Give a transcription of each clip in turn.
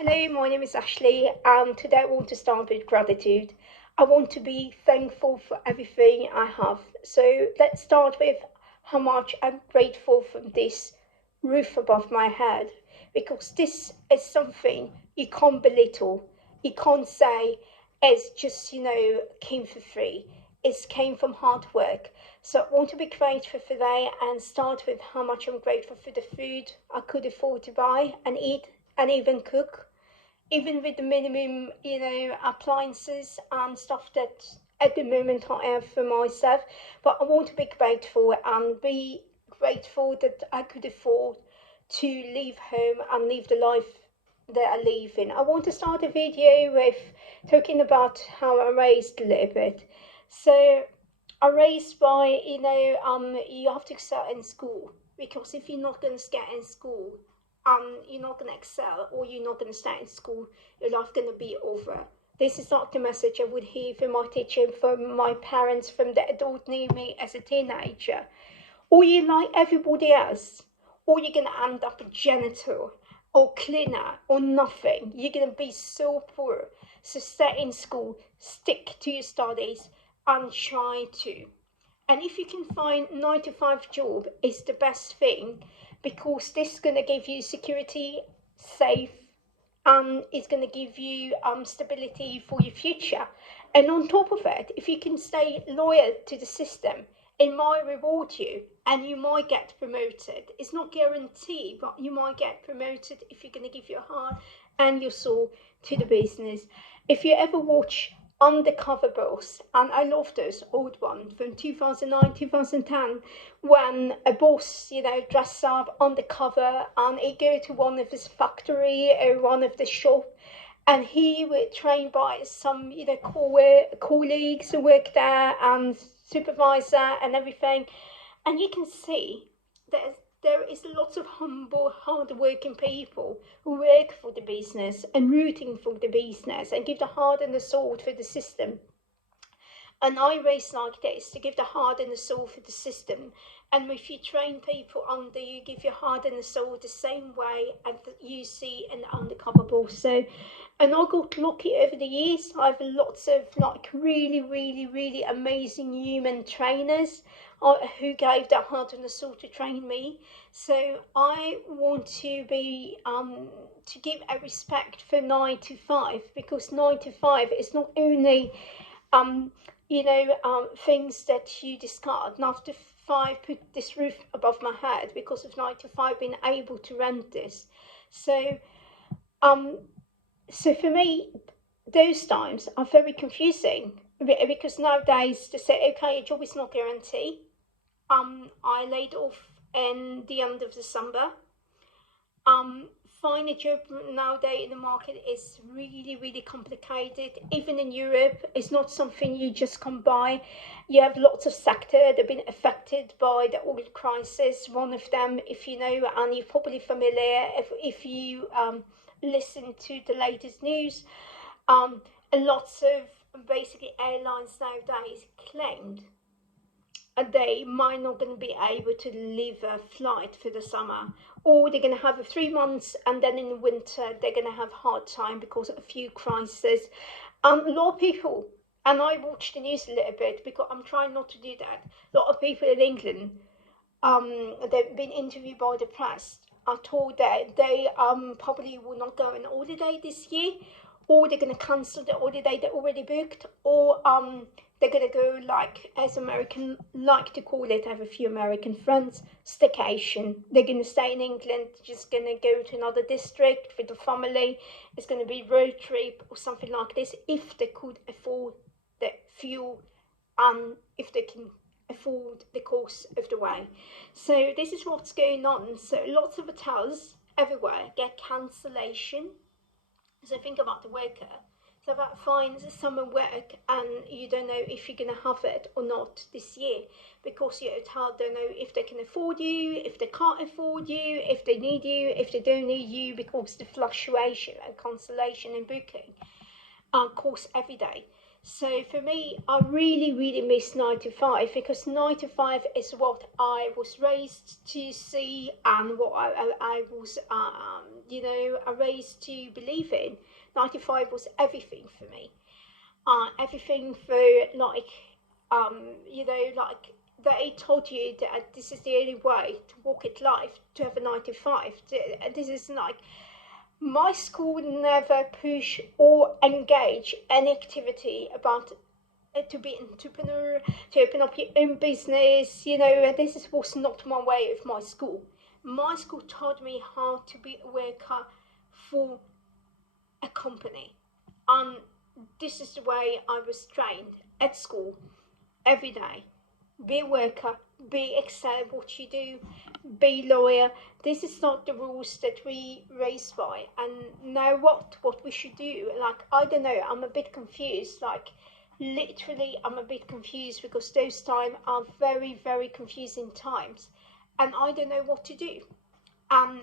Hello, my name is Ashley, and today I want to start with gratitude. I want to be thankful for everything I have. So let's start with how much I'm grateful for this roof above my head, because this is something you can't belittle. You can't say it's just, came for free. It came from hard work. So I want to be grateful for that and start with how much I'm grateful for the food I could afford to buy and eat and even cook, even with the minimum, appliances and stuff that at the moment I have for myself. But I want to be grateful and be grateful that I could afford to leave home and live the life that I live in. I want to start a video with talking about how I raised a little bit. So I raised by, you have to excel in school, because if you're not going to get in school, you're not going to excel, or you're not going to stay in school, your life going to be over. This is not the message I would hear from my teacher, from my parents, from the adult near me as a teenager. Or you like everybody else, or you're going to end up a janitor or cleaner or nothing. You're going to be so poor. So stay in school, stick to your studies, and try to. And if you can find 9 to 5 job, is the best thing, because this is going to give you security, safe, and it's going to give you stability for your future. And on top of it, if you can stay loyal to the system, it might reward you and you might get promoted. It's not guaranteed, but you might get promoted if you're going to give your heart and your soul to the business. If you ever watch Undercover Boss, and I love those old ones from 2009, 2010, when a boss, dress up undercover and he go to one of his factory or one of the shop, and he was trained by some, colleagues who work there and supervisor and everything, and you can see that there is lots of humble, hard-working people who work for the business and rooting for the business and give the heart and the soul for the system. And I race like this to give the heart and the soul for the system. And if you train people under, you give your heart and the soul the same way as you see in the Undercover Boss. So, and I got lucky over the years. I have lots of like really, really, really amazing human trainers who gave their heart and the soul to train me. So I want to be to give a respect for 9 to 5, because 9 to 5 is not only um, things that you discard. And after 5, put this roof above my head because of 9 to 5 being able to rent this. So, um, so for me, those times are very confusing, because nowadays to say, okay, a job is not guaranteed. I laid off in the end of December. Um, Find a job nowadays in the market is really, really complicated. Even in Europe, it's not something you just come by. You have lots of sectors that have been affected by the oil crisis. One of them, if you know, and you're probably familiar, if you listen to the latest news, um, lots of basically airlines nowadays claimed they might not going to be able to leave a flight for the summer, or they're going to have a 3 months, and then in the winter they're going to have hard time because of a few crises. A lot of people, and I watch the news a little bit because I'm trying not to do that. A lot of people in England, they've been interviewed by the press, are told that they probably will not go on holiday this year, or they're going to cancel the holiday they already booked, or they're going to go, like as American like to call it, I have a few American friends, staycation. They're going to stay in England, just going to go to another district with the family. It's going to be road trip or something like this, if they could afford the fuel and if they can afford the cost of the way. So this is what's going on. So lots of hotels everywhere get cancellation. So think about the worker. So that finds summer work, and you don't know if you're going to have it or not this year, because your hotel don't know if they can afford you, if they can't afford you, if they need you, if they don't need you, because the fluctuation and cancellation in booking course every day. So for me, I really, really miss 9 to 5 because 9 to 5 is what I was raised to see and what I was, raised to believe in. 9 to 5 was everything for me. Everything for like, like they told you that this is the only way to walk at life, to have a 9 to 5. This is like my school would never push or engage any activity about to be an entrepreneur, to open up your own business. Was not my way of my school. My school taught me how to be a worker for a company. And this is the way I was trained at school every day. Be a worker, be excel at what you do, be lawyer. This is not the rules that we raised by. And now what we should do, like, I don't know, I'm a bit confused. Like, literally I'm a bit confused because those times are very, very confusing times. And I don't know what to do. And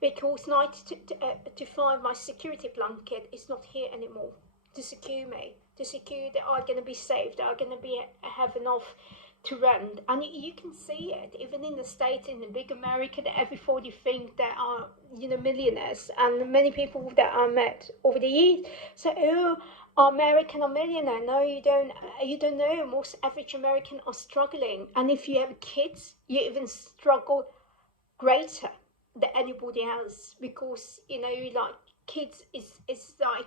because 9 to 5, my security blanket is not here anymore to secure me, to secure that I'm gonna be safe, that I'm gonna be have enough to rent. And you can see it even in the States, in the big America, that everybody think that are millionaires, and many people that I met over the years say, oh, American are millionaire. No, you don't. You don't know. Most average American are struggling, and if you have kids, you even struggle greater than anybody else, because like, kids is like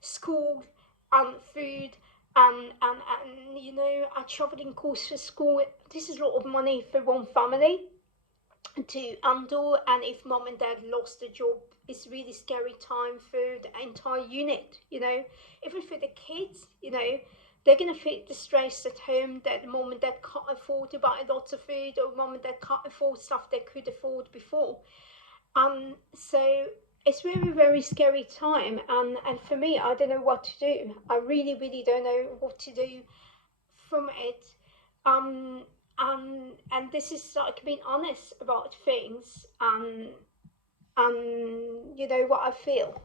school and food and a traveling course for school. This is a lot of money for one family to handle, and if mom and dad lost the job, it's really scary time for the entire unit. Even for the kids, they're gonna feel the stress at home that mom and dad can't afford to buy lots of food, or mom and dad can't afford stuff they could afford before. So it's very, very scary time, and for me, I don't know what to do. I really, really don't know what to do from it. Um, and this is like being honest about things, and what I feel.